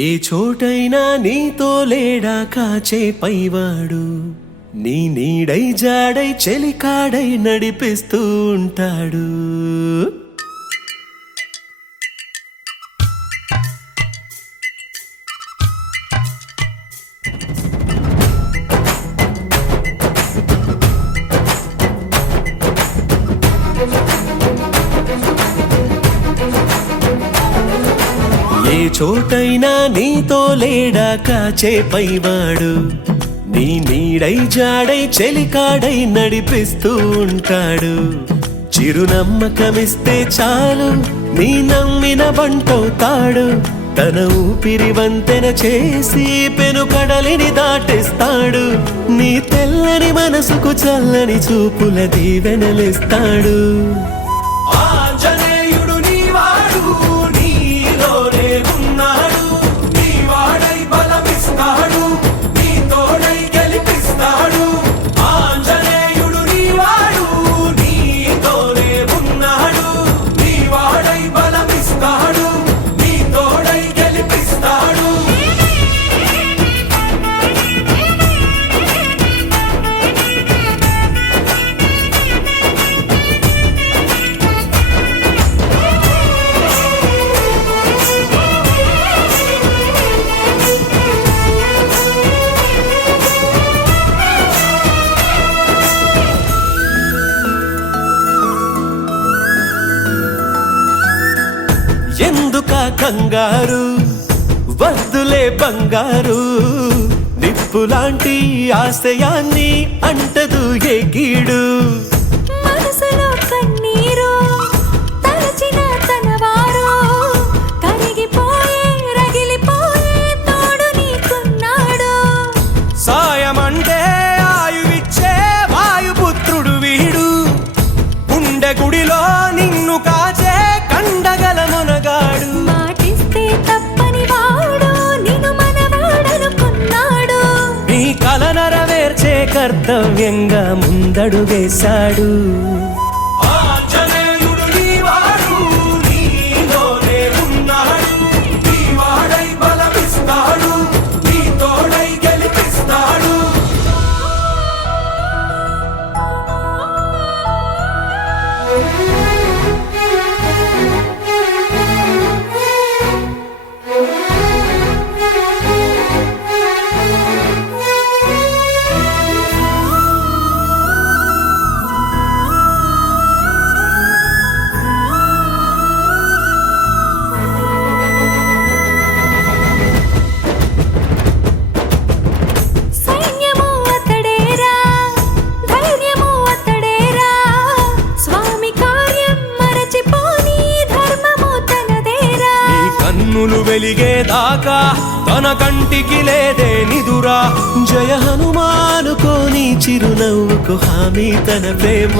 ఏ చోటైనా నీతో లేడా కాచే పైవాడు, నీ నీడై జాడై చెలికాడై నడిపిస్తూ ఉంటాడు. ఏ చోటైనా నీతో లేడా కాచే పైవాడు, నీ నీడై జాడై చెలికాడై నడిపిస్తూ ఉంటాడు. చిరునమ్మకమిస్తే చాలు నీ నమ్మిన బంటవుతాడు. తన ఊపిరి వంతెన చేసి పెనుకడలిని దాటిస్తాడు. నీ తెల్లని మనసుకు చల్లని చూపుల దీవెనలిస్తాడు. ఎందుక కంగారు, వద్దులే బంగారు, నిప్పులాంటి ఆశయాన్ని అంటదు ఏ కీడు. మనసులో కన్నీరు తలచిన తనవారు, కరిగిపోయే రగిలిపోయే తోడు నీకున్నాడు. సాయమంటే ఆయువిచ్చే వాయుపుత్రుడు వీడు, గుండె గుడిలో నిన్ను కాచే కండగల మునగాడు. మాటిస్తే తప్పని వాడు నిన్ను మనవాడనుకున్నాడు. నీ కల నెరవేర్చే కర్తవ్యంగా ముందడుగేశాడు. కన్నులు వెలిగేదాకా తన కంటికి లేదే నిదురా. జయ హనుమానుకోని చిరునవ్వుకు హామీ తన ప్రేమ.